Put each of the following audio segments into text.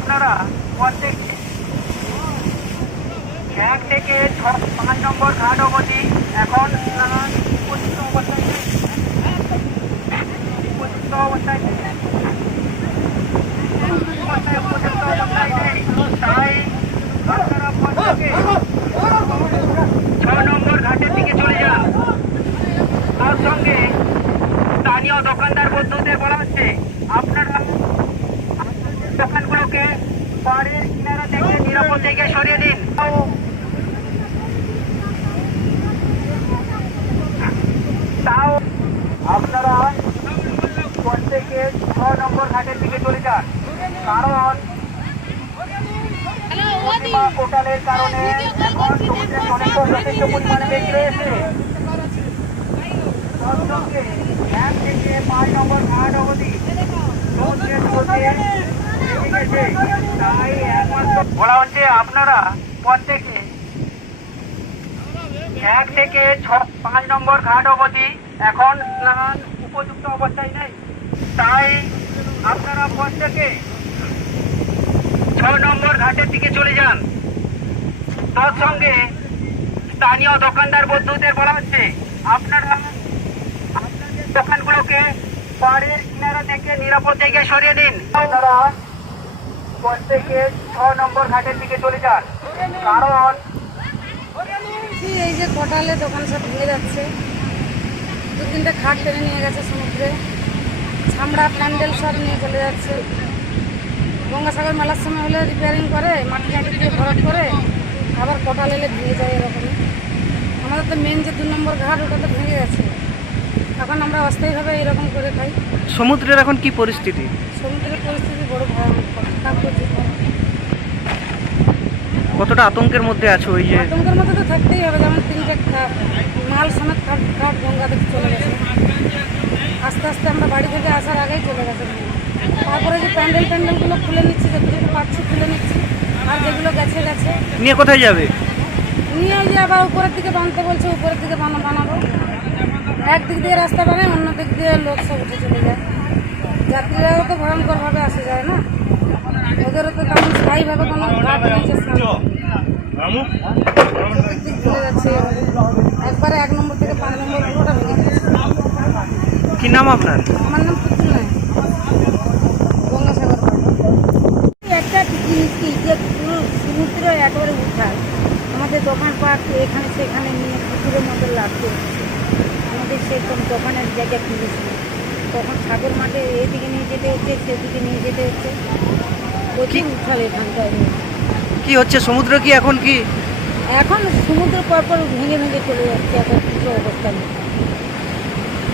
আপনারা প্রত্যেকে এক থেকে ছ পাঁচ নম্বর ঘাট অবধি এখন উপস্থিত অবস্থায় নেই। অবস্থায় উপযুক্ত অবস্থায় নেই। তাই আপনারা প্রত্যেকে ছ নম্বর ঘাটের দিকে চলে যান তার সঙ্গে স্থানীয় দোকানদার বন্ধুদের বলা হচ্ছে আপনারা আপনাদের দোকানগুলোকে পাড়ের কিনারা থেকে নিরাপদ থেকে সরিয়ে দিন। তাও আপনারা প্রত্যেকে ছ নম্বর ঘাটের দিকে চলে যান। কারণ কোটালের কারণে এখন সমুদ্রের যথেষ্ট পরিমাণে বেশি রয়েছে এক থেকে পাঁচ নম্বর ঘাট অবধি সমুদ্রের স্রোতে নেমে গেছে। তাই একমাত্র বলা হচ্ছে আপনারা প্রত্যেকে এক থেকে ছ, পাঁচ নম্বর ঘাট অবধি এখন স্নান উপযুক্ত অবস্থায় নেই। তাই আপনারা প্রত্যেকে ছ নম্বর ঘাটের দিকে চলে যান। তার সঙ্গে স্থানীয় দোকানদার বন্ধুদের বলা হচ্ছে, আপনারা আপনাদের দোকানগুলোকে পাড়ের কিনারা থেকে নিরাপদ জায়গায় সরিয়ে দিন। আপনারা প্রত্যেকে ছ নম্বর ঘাটের দিকে চলে যান। কারণ এই যে কোটালে দোকান সব ভেঙে যাচ্ছে। দু তিনটে খাট টেনে নিয়ে গেছে সমুদ্রে। ছামড়া, প্যান্ডেল সব নিয়ে চলে যাচ্ছে। গঙ্গাসাগর মেলার সময় হলে রিপেয়ারিং করে, মাটি মাটি দিয়ে ভরট করে, আবার কোটাল এলে ভেঙে যায় এরকমই আমাদের তো মেন যে দু নম্বর ঘাট, ওটা তো ভেঙে গেছে। এখন আমরা অস্থায়ীভাবে এরকম করে খাই। সমুদ্রের এখন কি পরিস্থিতি? সমুদ্রের পরিস্থিতি বড় কতটা আতঙ্কের মধ্যে আছো ওই যে? আতঙ্কের মধ্যে তো থাকতেই হবে যেমন তিনটে খা- মাল সমেত খাট খাট গঙ্গা থেকে চলে গেছে। আস্তে আস্তে আমরা বাড়ি থেকে আসার আগেই চলে গেছে। তারপরে যে প্যান্ডেল প্যান্ডেলগুলো খুলে নিচ্ছি যেগুলো পাচ্ছি খুলে নিচ্ছি। আর যেগুলো গেছে গেছে। নিয়ে কোথায় যাবে? নিয়ে ওই যে আবার উপরের দিকে বানতে বলছে উপরের দিকে বানা বানাবো। একদিক দিয়ে রাস্তা বানায় অন্য দিক দিয়ে লোক সব উঠে চলে যায়। যাত্রীরাও তো ভয়ঙ্করভাবে আসে যায় না? ওদেরও তো তেমন স্থায়ীভাবে কোনো ঘাট যাচ্ছে একবারে এক নম্বর থেকে পাঁচ নম্বর পুরোটা ভেঙে গেছে। কি নাম আপনার? আমার নাম পুতুল নাই গঙ্গাসাগর একটা জিনিস কি যে পুরো সমুদ্র একবারে উঠায় আমাদের দোকানপাট এখানে সেখানে নিয়ে পুকুরের মধ্যে লাগতে হচ্ছে আমাদের সেরকম দোকানের জায়গা কিনেছিল সাগর মাঠে এদিকে নিয়ে যেতে হচ্ছে সেদিকে নিয়ে যেতে হচ্ছে। প্রচুর উঠাল এখানটায় কি হচ্ছে? সমুদ্র কি এখন কি? এখন সমুদ্র পরপর ভেঙে ভেঙে চলে যাচ্ছে এখন কিছু অবস্থা নেই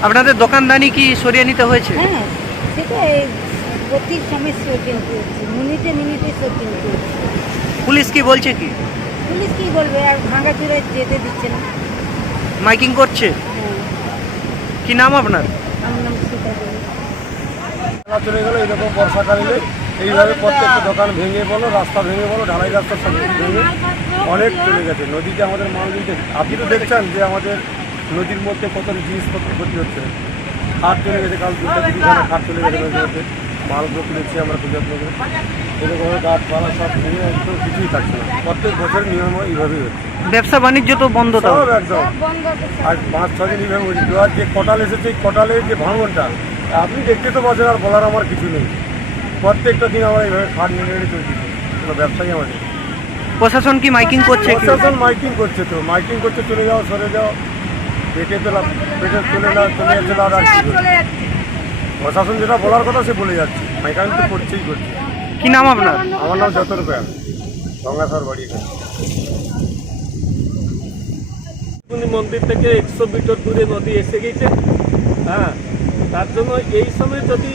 আপনাদের দোকানদানি কি সরিয়ে নিতে হয়েছে? হ্যাঁ সেটা এই প্রতি সময় সর্জন করছে মিনিটে মিনিটে সর্জন করছে পুলিশ কি বলছে কি? পুলিশ কি বলবে? আর ভাঙা চুরে যেতে দিচ্ছে না। মাইকিং করছে? হ্যাঁ। কি নাম আপনার? আমার নাম খেলা চলে গেলো এরকম বর্ষাকাল এলে এইভাবে প্রত্যেকটা দোকান ভেঙে বলো রাস্তা ভেঙে বলো ঢালাই রাস্তা সব ভেঙে অনেক চলে গেছে। নদীতে আমাদের মাল দিতে আপনি তো দেখছেন যে আমাদের নদীর মধ্যে কত জিনিসপত্র ক্ষতি হচ্ছে। খাট চলে গেছে কাল দুটো তিন ঘণ্টা খাট চলে গেছে নদীর মধ্যে। মালগুলো তুলেছি আমরা পূজার লোকের। এরকম গাছপালা সব ভেঙে একদম কিছুই থাকছে না। প্রত্যেক বছর নিয়ম এইভাবেই হচ্ছে। ব্যবসা বাণিজ্য তো বন্ধ সব একদম। আর পাঁচ ছ দিন এইভাবে আর যে কটাল এসেছে এই কটালের যে ভাঙনটা আপনি দেখতে তো পাচ্ছেন আর বলার আমার কিছু নেই। প্রত্যেকটা দিন আমার এইভাবে খাট নিয়ে নিয়ে চলছি। কোনো ব্যবসায়ী আমাদের প্রশাসন কি মাইকিং করছে প্রশাসন মাইকিং করছে তো। মাইকিং করছে চলে যাও সরে যাও। পেটে তোলা পেটে চলে না চলে যাচ্ছে আর কি প্রশাসন যেটা বলার কথা সে বলে যাচ্ছে। মাইকিং তো করছেই করছে। কি নাম আপনার? আমার নাম যত রূপায় গঙ্গাসার বাড়ি মন্দির মন্দির থেকে একশো মিটার দূরে নদী এসে গেছে। হ্যাঁ। তার জন্য এই সময় যদি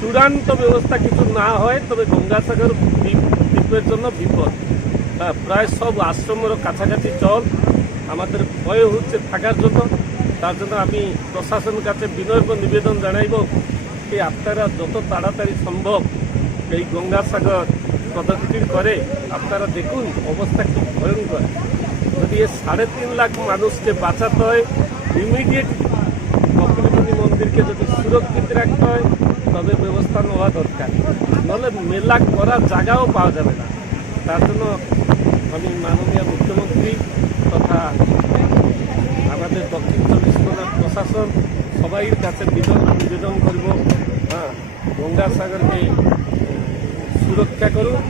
চূড়ান্ত ব্যবস্থা কিছু না হয়, তবে গঙ্গাসাগর দ্বীপ- দ্বীপের জন্য বিপদ। প্রায় সব আশ্রমের কাছাকাছি চল। আমাদের ভয় হচ্ছে থাকার জন্য। তার জন্য আমি প্রশাসনের কাছে বিনয় নিবেদন জানাইব যে আপনারা যত তাড়াতাড়ি সম্ভব এই গঙ্গাসাগর প্রদক্ষিণ করে, আপনারা দেখুন অবস্থা কি ভয়ঙ্কর। যদি সাড়ে তিন লাখ মানুষকে বাঁচাতে হয় ইমিডিয়েট মন্দিরকে যদি সুরক্ষিত রাখতে হয়, তবে ব্যবস্থা নেওয়া দরকার। নাহলে মেলা করার জায়গাও পাওয়া যাবে না। তার জন্য আমি মাননীয় মুখ্যমন্ত্রী তথা আমাদের দক্ষিণ চব্বিশ পরগনার প্রশাসন সবাই কাছে নিবেদন করব। হ্যাঁ গঙ্গাসাগরকে সুরক্ষা করুন।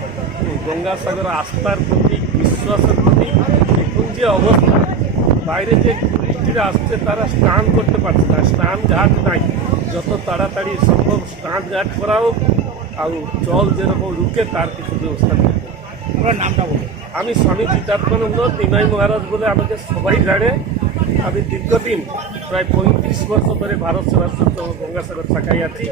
গঙ্গাসাগর আস্থার প্রতীক, বিশ্বাসের প্রতীক। এখন যে অবস্থা। বাইরে যে টুরিস্টরা আসছে তারা স্নান করতে পারছে না। স্নান ঘাট নাই। যত তাড়াতাড়ি সম্ভব স্নান ঘাট করা হোক আর জল যেরকম রুকে তার কিছু ব্যবস্থা করতে বলুন। আমি স্বামী চিতাত্মানন্দ তিনাই মহারাজ বলে আমাকে সবাই জানে। আমি দীর্ঘদিন প্রায় পঁয়ত্রিশ বছর ধরে ভারত সেবাশ্রম গঙ্গাসাগর শাখায় আছি।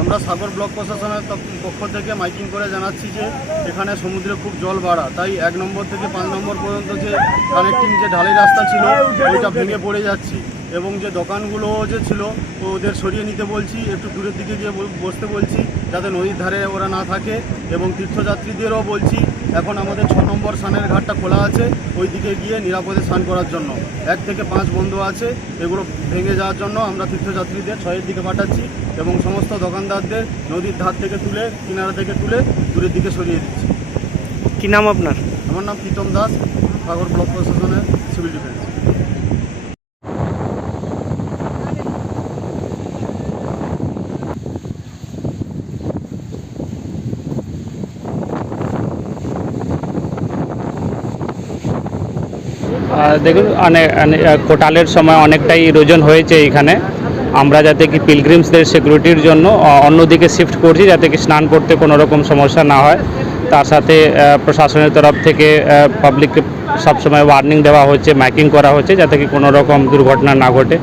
আমরা সাগর ব্লক প্রশাসনের পক্ষ থেকে মাইকিং করে জানাচ্ছি যে এখানে সমুদ্রে খুব জল বাড়া। তাই এক নম্বর থেকে পাঁচ নম্বর পর্যন্ত যে কানেক্টিং যে ঢালাই রাস্তা ছিল, ওইটা ভেঙে পড়ে যাচ্ছি। এবং যে দোকানগুলো যে ছিল ওদের সরিয়ে নিতে বলছি, একটু দূরের দিকে গিয়ে বসতে বলছি, যাতে নদীর ধারে ওরা না থাকে। এবং তীর্থযাত্রীদেরও বলছি এখন আমাদের ছ নম্বর স্নানের ঘাটটা খোলা আছে ওই দিকে গিয়ে নিরাপদে স্নান করার জন্য। এক থেকে পাঁচ বন্ধ আছে এগুলো ভেঙে যাওয়ার জন্য আমরা তীর্থযাত্রীদের ছয়ের দিকে পাঠাচ্ছি এবং সমস্ত দোকানদারদের নদীর ধার থেকে তুলে কিনারা থেকে তুলে দূরের দিকে সরিয়ে দিচ্ছি। কী নাম আপনার? আমার নাম প্রীতম দাস সাগর ব্লক প্রশাসনের সিভিল ডিফেন্স। দেখুন অনেক কোটালের সময় অনেকটাই ইরোজন হয়েছে এখানে। আমরা যাতে কি পিলগ্রিমসদের সিকিউরিটির জন্য অন্যদিকে শিফট করছি যাতে কি স্নান করতে কোনো রকম সমস্যা না হয়। তার সাথে প্রশাসনের তরফ থেকে পাবলিককে সবসময় ওয়ার্নিং দেওয়া হচ্ছে মাইকিং করা হচ্ছে যাতে কি কোনো রকম দুর্ঘটনা না ঘটে।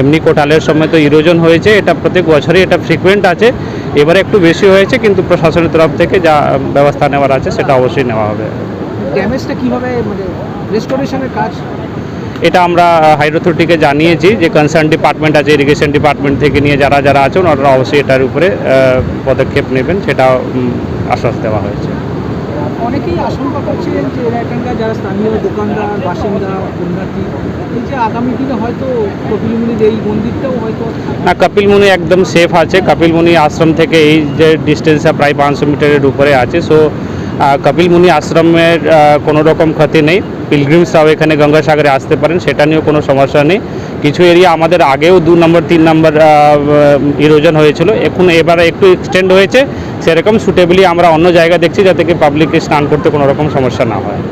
এমনি কোটালের সময় তো ইরোজন হয়েছে, এটা প্রত্যেক বছরই এটা ফ্রিকুয়েন্ট আছে। এবারে একটু বেশি হয়েছে, কিন্তু প্রশাসনের তরফ থেকে যা ব্যবস্থা নেওয়ার আছে, সেটা অবশ্যই নেওয়া হবে। ড্যামেজটা কীভাবে মানে রেস্টোরেশনের কাজ? এটা আমরা হাইড্রো অথরিটিকে জানিয়েছি যে কনসার্ন ডিপার্টমেন্ট আছে ইরিগেশন ডিপার্টমেন্ট থেকে নিয়ে যারা যারা আছেন ওনারা অবশ্যই এটার উপরে পদক্ষেপ নেবেন। সেটা আশ্বাস দেওয়া হয়েছে। অনেকেই আশঙ্কা করছিলেন যে এখানকার যারা স্থানীয় দোকানদার বাসিন্দা পুণ্যার্থী এই যে আগামী দিনে হয়তো কপিলমুনির এই মন্দিরটাও হয়তো না কপিল মুনি একদম সেফ আছে। কপিল মুনি আশ্রম থেকে এই যে ডিস্টেন্সটা প্রায় পাঁচশো মিটারের উপরে আছে। সো কপিল মুনি আশ্রমের কোনো রকম ক্ষতি নেই। পিলগ্রিমসরাও এখানে গঙ্গাসাগরে আসতে পারেন, সেটা নিয়েও কোনো সমস্যা নেই। কিছু এরিয়া আমাদের আগেও দু নম্বর, তিন নম্বর ইরোজন হয়েছিল। এখন এবারে একটু এক্সটেন্ড হয়েছে। সেরকম সুটেবলি আমরা অন্য জায়গা দেখছি যাতে কি পাবলিককে স্নান করতে কোনো রকম সমস্যা না হয়।